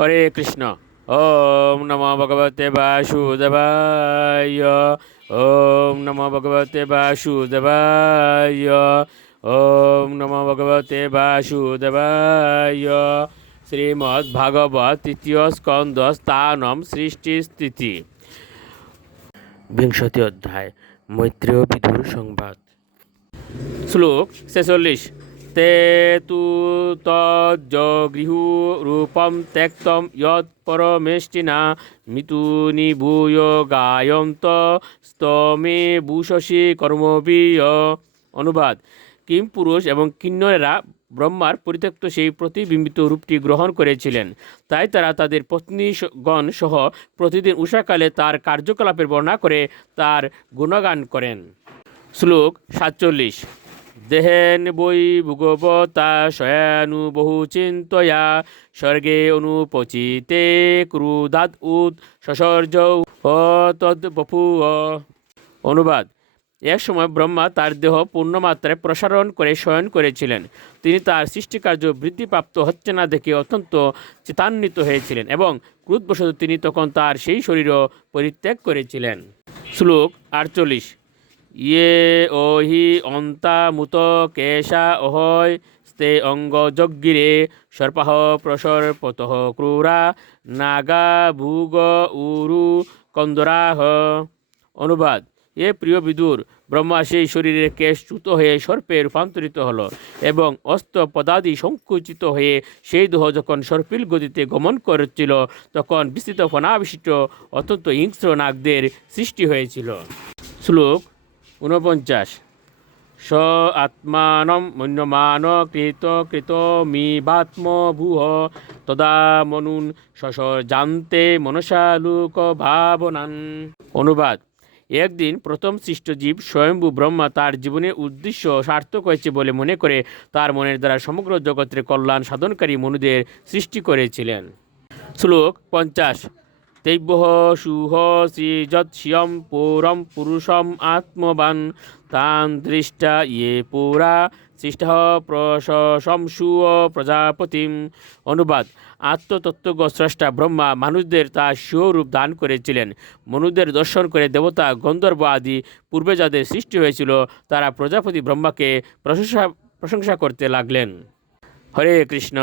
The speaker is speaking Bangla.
হরে কৃষ্ণ। ওম নমো ভগবতে বাসুদেবায়। ওম নমো ভগবতে বাসুদেবায়। ওম নমো ভগবতে বাসুদেবায়। শ্রীমদ্ ভাগবত তৃতীয় স্কন্দ স্থানম সৃষ্টি স্থিতি। বিংশতি অধ্যায় মৈত্রেয় বিদুর সংবাদ। শ্লোক 46। তে তু তজ্জগৃহু রূপম ত্যক্তম যৎ পরমেষ্টিনা মিতুনিভূয় গায়ন্ত স্তমে বুষসি কর্মবীয়। অনুবাদ: কিম পুরুষ এবং কিন্নরেরা ব্রহ্মার পরিত্যক্ত সেই প্রতিবিম্বিত রূপটি গ্রহণ করেছিলেন। তাই তারা তাদের পত্নীগণ সহ প্রতিদিন উষাকালে তার কার্যকলাপের বর্ণনা করে তার গুণগান করেন। শ্লোক 47। দেহেন বৈ ভুগবতা শয়ানু বহু চিন্তয়া স্বর্গে অনুপচিতে ক্রুদাদ উদ সসর্জ তদ্বপু। অনুবাদ: এক সময় ব্রহ্মা তার দেহ পূর্ণমাত্রায় প্রসারণ করে শয়ন করেছিলেন। তিনি তার সৃষ্টিকার্য বৃদ্ধিপ্রাপ্ত হচ্ছে না দেখে অত্যন্ত চিন্তান্বিত হয়েছিলেন এবং ক্রোধবশত তিনি তখন তার সেই শরীরও পরিত্যাগ করেছিলেন। শ্লোক 48। ইয়ে ওহি অন্তামুত কেশা অহয় স্তে অঙ্গ যজ্ঞিরে সর্পাহ প্রসর্পতঃ ক্রূরা নাগা ভূগ উরু কন্দরাহ। অনুবাদ: এ প্রিয় বিদুর, ব্রহ্মা সেই শরীরের কেশ চ্যুত হয়ে সর্পে রূপান্তরিত হলো এবং অস্ত্র পদাদি সংকুচিত হয়ে সেই দেহ যখন সর্পিল গতিতে গমন করছিল তখন বিস্তৃত ফণাবিশিষ্ট অত্যন্ত হিংস্র নাগদের সৃষ্টি হয়েছিল। শ্লোক 49। স আত্মানম মন্যমান কৃত কৃত মিবাত্মভূহ তদা মনুন জানতে মনসালোক ভাবনান। অনুবাদ: একদিন প্রথম সৃষ্ট জীব স্বয়ম্ভু ব্রহ্মা তার জীবনের উদ্দেশ্য সার্থক হয়েছে বলে মনে করে তার মনের দ্বারা সমগ্র জগতের কল্যাণ সাধনকারী মনুদের সৃষ্টি করেছিলেন। শ্লোক 50। তৈবহ সুহ শ্রীযৎস্বয়ং পৌরম পুরুষম আত্মবান তান দৃষ্টা ইয়ে পুরা সৃষ্ট প্রশংসু প্রজাপতিম। অনুবাদ: আত্মতত্ত্বজ্ঞ স্রষ্টা ব্রহ্মা মানুষদের তার স্বরূপ দান করেছিলেন। মনুদের দর্শন করে দেবতা গন্ধর্ব আদি পূর্বে যাদের সৃষ্টি হয়েছিল তারা প্রজাপতি ব্রহ্মাকে প্রশংসা করতে লাগলেন। হরে কৃষ্ণ।